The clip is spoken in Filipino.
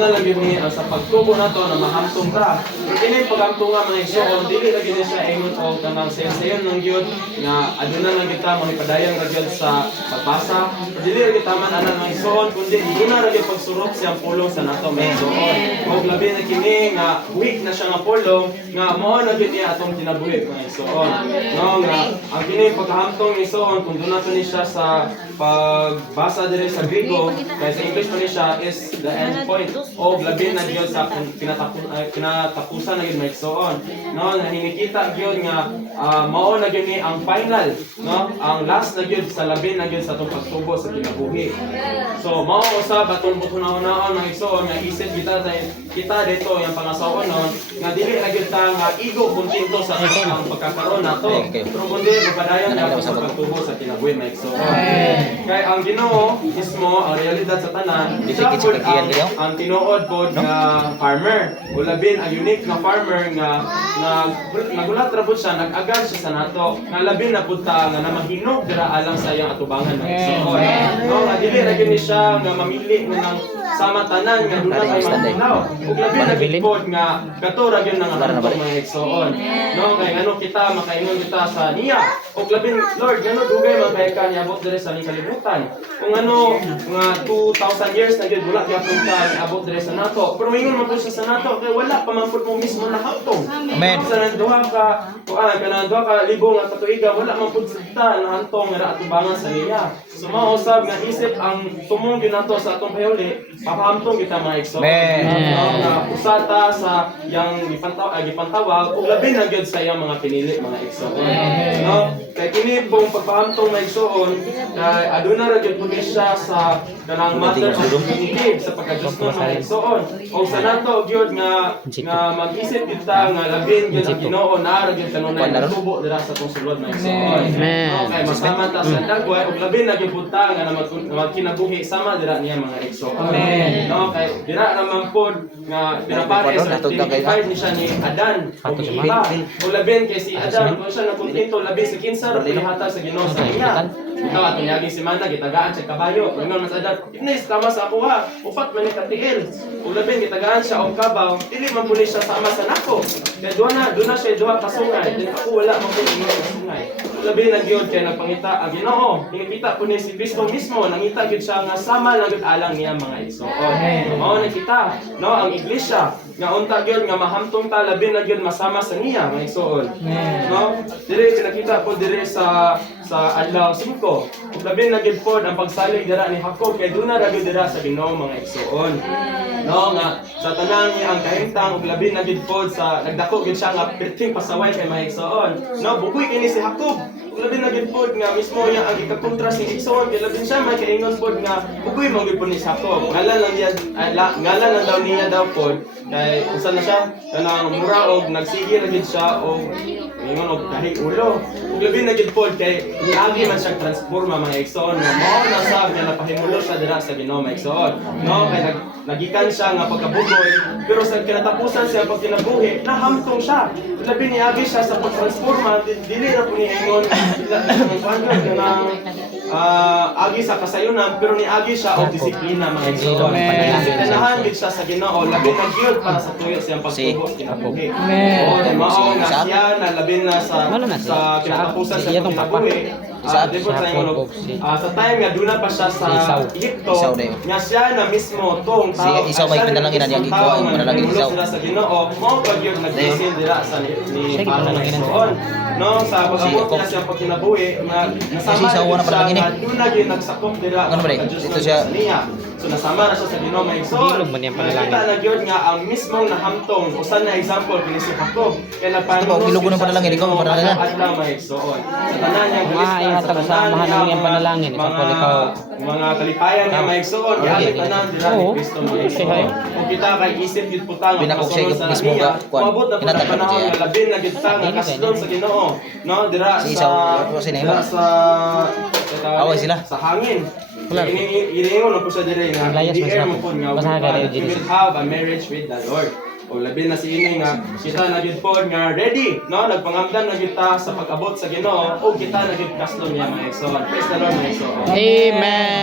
aduna lang gyud ni sa pagtubo nato na mahamtong ka. Pero kini paghamtong nga mga igsoon dili ra gyud siya ingon og kanang sayon nang gyud nga aduna lang kita mo ipadayon ra gyud sa pagbasa. Dili ra gyud taman ana mga igsoon kundi aduna ra gyud pagsurot siyang pulong sa nato mga igsoon. Og labi na kini nga weak na siya nga pulong nga mao na gyud niya atong kinabuhi mga igsoon. No nga ang kini paghamtong igsoon kung doon nato ni siya sa pagbasa dire sa Griego kay sa English pa ni siya is the end point o labi na gyud sa kinatapusan na gyud may igsoon. No nahinikita gyud nga mao na gyud ni ang final, no ang last na gyud sa labi na gyud sa atong pagtubo sa kinabuhi. So mao usab atong buton-naon ng igsoon nga isip kita dito yung pangasawon non nga dili ra gyud ta nga ego kontento sa ang pagkakaroon nato pero kundi magpadayon nato sa pagtubo sa kinabuhi may igsoon. Kay ang Ginoo mismo ang realidad sa tanan siya pod ang tinuod pod nga farmer ulabin ang unique nga farmer nga nagulat ra pod siya nag-agad siya sa nato nga labin na pud ta nga namahinog dira alang sa iyang atubangan may igsoon. No nga dili ra gyud ni siya nga mamili ng sama tanan nga dula kay matinaw ug labi na gitpod nga kato ra gyud nang mga igsoon. No kay ano kita makaingon kita sa niya ug labi Lord ngano dugay man kay niabot dire sa ning kalibutan kung ano nga 2000 years na gyud wala gyapon ka abot dire sa nato pero ingon man pud sa nato kay wala pa man pud mo mismo nahatong. Amen. Sa duha ka kanang duha ka libo nga katuiga wala man pud ta nahantong nga atubangan sa niya. So mausab nga isip ang tumong gyud nato sa atong pauli papahamtong kita mga igsoon. Nga usata sa yang gipantawag ug labi na gyud sa iyang mga pinili mga igsoon. No kay kini pong pagpahamtong mga igsoon kay aduna ra gyud pud siya sa kanang matter of unity sa pagkagusto ng mga igsoon. O sa nato gyud nga mag-isip kita nga labin gyud ang Ginoo na ra gyud kanunay tubo dira sa tong sulod mga igsoon. No kay masama ta sa dagway ug labi na gyud pud ta nga magkinabuhi sama dira niya mga igsoon. No kay dira naman pod nga pinapare sa divide ni siya ni Adan ug Eva. Ug labin kay si Adan kung siya nakontento labi sa kinsa ra pinahatag sa Ginoo sa iya. Ikaw atong yaging si Mana gitagaan sa kabayo. Ingon mas Adan, "Inis tama sa ako ha. Upat man ni katiil." Ug labin gitagaan siya og kabaw, dili man pud siya sama sa nako. Kay duha na siya duha ka sungay. Dili ako wala man pud sa sungay. Labi na gyud kay nagpangita ang Ginoo. Nakita po ni si Kristo mismo nangita gyud siya nga sama lang gyud alang niya mga igsoon. Mao nakita, no ang iglesia nga unta gyud nga mahamtong ta labi na gyud masama sa niya mga igsoon. No? Dire pinakita po dire sa adlaw 5. Ug labi na gyud pod ang pagsalig dira ni Jacob kay duna ra gyud dira sa Ginoo mga igsoon. No nga sa tanan niya ang kahimtang ug labi na gyud pod sa nagdako gyud siya nga perting pasaway kay mga igsoon. No bugoy kini si Jacob. Ug labi na gyud pod nga mismo niya ang ikakontra si igsoon kay labi siya may kaingon pod nga bugoy man gyud pod ni Jacob. Ngalan lang niya ngalan lang daw niya daw pod kay usa na siya kanang mura og nagsige ra gyud siya og ingon og kahig ulo. Ug labi na gyud pod kay niagi man siya transforma mga igsoon nga mao na sab nga napahimulo siya dira sa Ginoo mga igsoon. No kay nagikan siya nga pagkabugoy pero sa kinatapusan siya pag kinabuhi nahamtong siya. Labi niagi siya sa pagtransforma dili ra po ni ingon kanang agi sa kasayunan pero niagi siya og disiplina mga igsoon. Ganahan gid siya sa Ginoo labi na gyud para sa tuyo siyang pagtubo kinabuhi. O mao nga siya na labi na sa kinatapusan sa kinabuhi. Sa time nga duna pa siya sa Egypto nga siya na mismo tong tao Isaw may pinalangin niya gikuha ang panalangin Isaw sa Ginoo mao pa gyud nagdisin dira sa ni Father ng Igsoon. No sa pag-abot niya siya pag kinabuhi nga nasama siya duna gyud nagsakop dira dito siya niya. So nasama na siya sa Ginoo mga igsoon. Kita na gyud nga ang mismong nahamtong usa na example kini si Jacob kay napanunos gilugo ng panalangin ikaw panalangin adlaw mga igsoon. Sa tanan niya hatag sa mahanong yung panalangin mga kalipayan niya mga igsoon gyud tanan dira ni Kristo mga igsoon. Kung kita kay isip gyud putang pinakukse gyud mismo ga kuan kinatag na labin na gyud ta nga kaslon sa Ginoo no dira sa away sila sa hangin. Iniingon na po siya dire nga the air mo po nga we will have a marriage with the Lord. O labi na si ini nga kita na gyud pod nga ready no nagpangamdan na gyud ta sa pag-abot sa Ginoo o kita na gyud kaslon niya mga igsoon. Praise the Lord mga igsoon. Amen.